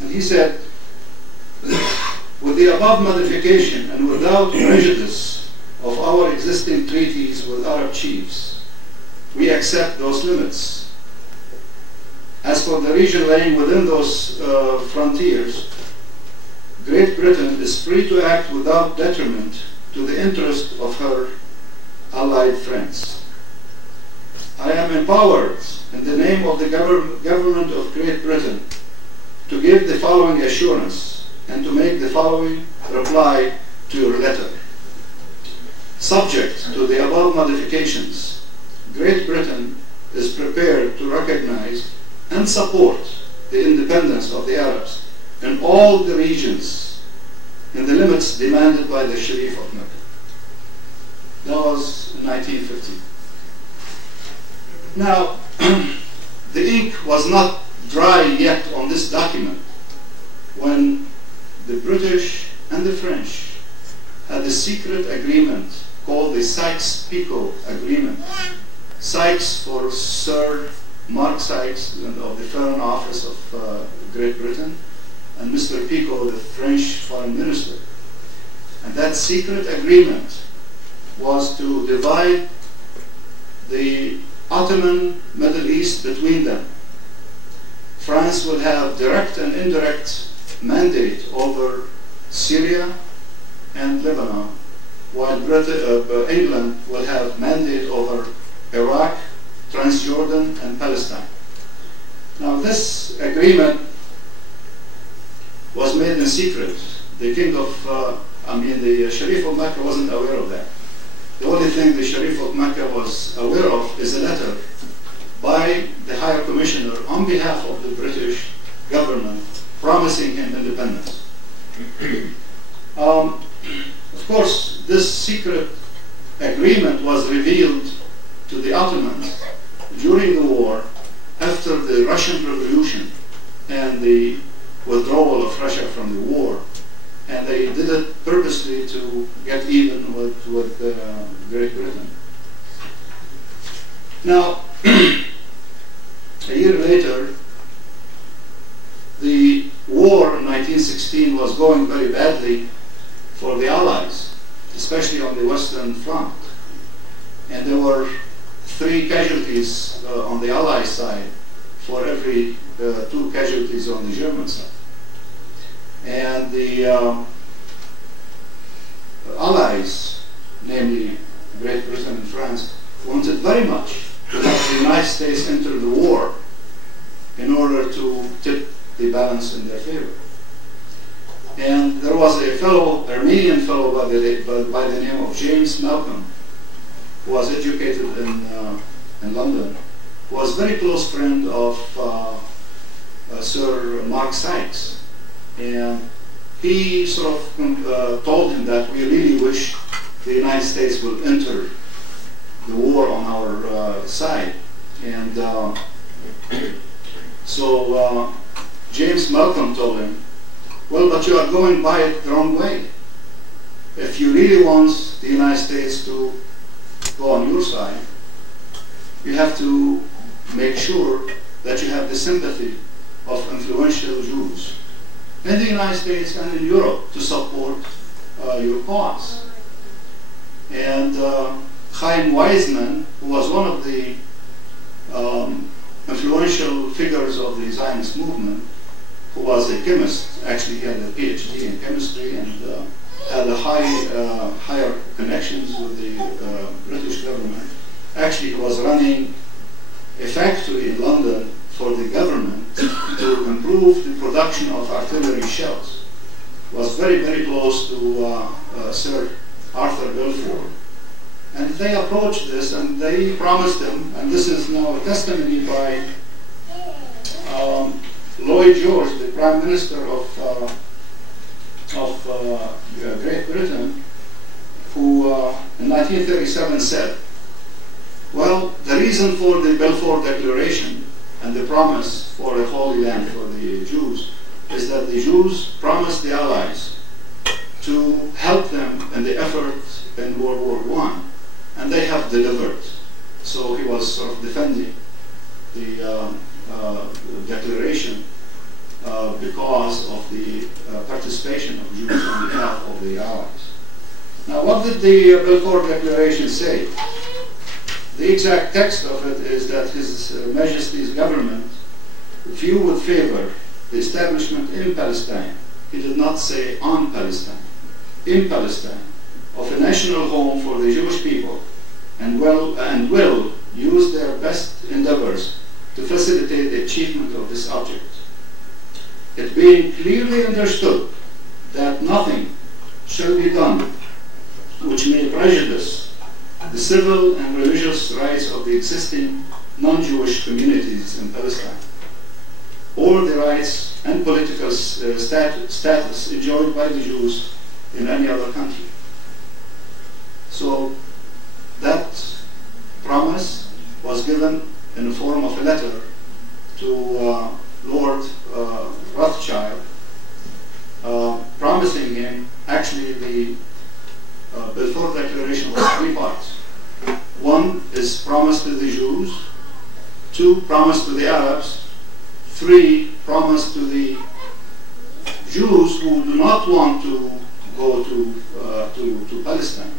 And he said, with the above modification and without prejudice of our existing treaties with Arab chiefs, we accept those limits. As for the region lying within those frontiers, Great Britain is free to act without detriment to the interest of her allied friends. I am empowered in the name of the government of Great Britain to give the following assurance and to make the following reply to your letter. Subject to the above modifications, Great Britain is prepared to recognize and support the independence of the Arabs in all the regions in the limits demanded by the Sharif of Mecca. That was in 1950. Now, the ink was not dry yet on this document when the British and the French had a secret agreement called the Sykes-Picot Agreement. Sykes for Sir Mark Sykes of the Foreign Office of Great Britain, and Mr. Picot, the French Foreign Minister. And that secret agreement was to divide the Ottoman Middle East between them. France will have direct and indirect mandate over Syria and Lebanon, while England will have mandate over Iraq, Transjordan, and Palestine. Now, this agreement was made in secret. The king of, the Sharif of Mecca wasn't aware of that. The only thing the Sharif of Mecca was aware of is a letter by the High Commissioner on behalf of the British government promising him independence. Of course, this secret agreement was revealed to the Ottomans during the war, after the Russian Revolution and the withdrawal of Russia from the war, and they did it purposely to get even with Great Britain. Now, a year later, the war in 1916 was going very badly for the Allies, especially on the Western Front. And there were 3 casualties on the Allied side for every 2 casualties on the German side. And the Allies, namely Great Britain and France, wanted very much to have the United States enter the war in order to tip the balance in their favor. And there was a fellow, Armenian fellow by the name of James Malcolm, who was educated in London, who was a very close friend of Sir Mark Sykes. And he sort of told him that we really wish the United States will enter the war on our side. And so James Malcolm told him, well, but you are going by it the wrong way. If you really want the United States to go on your side, you have to make sure that you have the sympathy of influential Jews in the United States and in Europe to support your cause. And Chaim Weizmann, who was one of the influential figures of the Zionist movement, who was a chemist, actually he had a PhD in chemistry and had a higher connections with the British government. Actually, he was running a factory in London for the government to improve the production of artillery shells. Was very, very close to Sir Arthur Balfour. And they approached this and they promised him, and this is now a testimony by Lloyd George, the Prime Minister of Great Britain, who in 1937 said, well, the reason for the Balfour Declaration and the promise for a holy land for the Jews is that the Jews promised the Allies to help them in the effort in World War I, and they have delivered. So he was sort of defending the declaration. because of the participation of Jews on behalf of the Allies. Now, what did the Balfour Declaration say? The exact text of it is that His Majesty's government view with favor the establishment in Palestine. He did not say on Palestine. In Palestine, of a national home for the Jewish people, and will use their best endeavors to facilitate the achievement of this object. It being clearly understood that nothing shall be done which may prejudice the civil and religious rights of the existing non-Jewish communities in Palestine, or the rights and political status enjoyed by the Jews in any other country. So that promise was given in the form of a letter to Lord Rothschild, promising him, actually the Balfour Declaration was 3 parts. 1 is promise to the Jews, 2, promise to the Arabs, 3, promise to the Jews who do not want to go to Palestine.